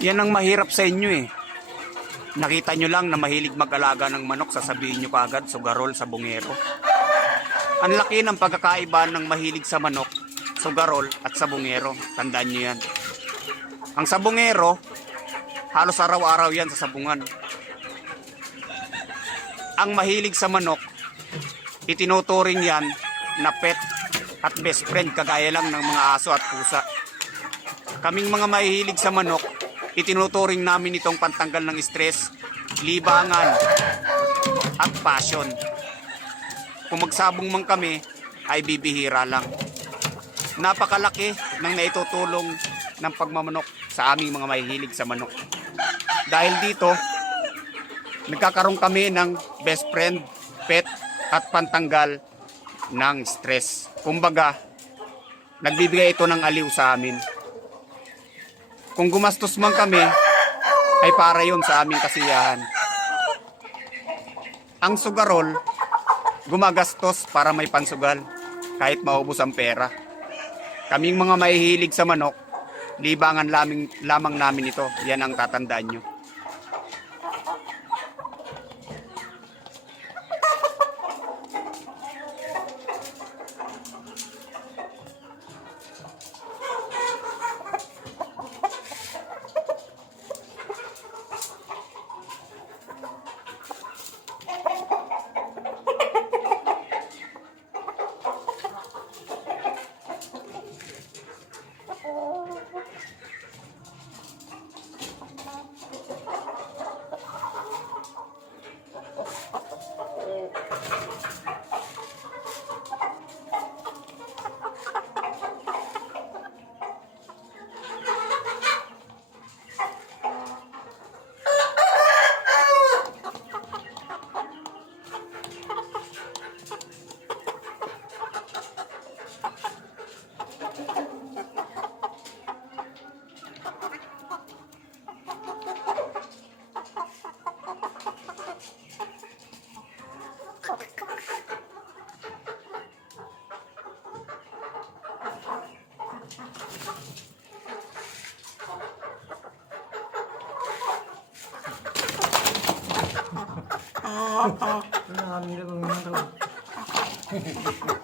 Yan ang mahirap sa inyo eh. Nakita nyo lang na mahilig mag-alaga ng manok, sasabihin nyo kaagad, sugarol sa bungero. Ang laki ng pagkakaiba ng mahilig sa manok, sugarol at sabungero. Tandaan nyo yan. Ang sabungero, halos araw-araw yan sa sabungan. Ang mahilig sa manok, itinuturing yan na pet at best friend, kagaya lang ng mga aso at pusa. Kaming mga mahilig sa manok, itinuturing namin itong pantanggal ng stress, libangan at passion. Kung magsabong man kami, ay bibihira lang. Napakalaki ng naitutulong ng pagmamanok sa aming mga mahilig sa manok. Dahil dito, nagkakaroon kami ng best friend, pet at pantanggal ng stress. Kumbaga, nagbibigay ito ng aliw sa amin. Kung gumastos man kami, ay para yon sa aming kasiyahan. Ang sugarol, gumagastos para may pansugal, kahit maubos ang pera. Kaming mga mahihilig sa manok, libangan lamang namin ito. Yan ang tatandaan nyo. Ano namin gagawin na to?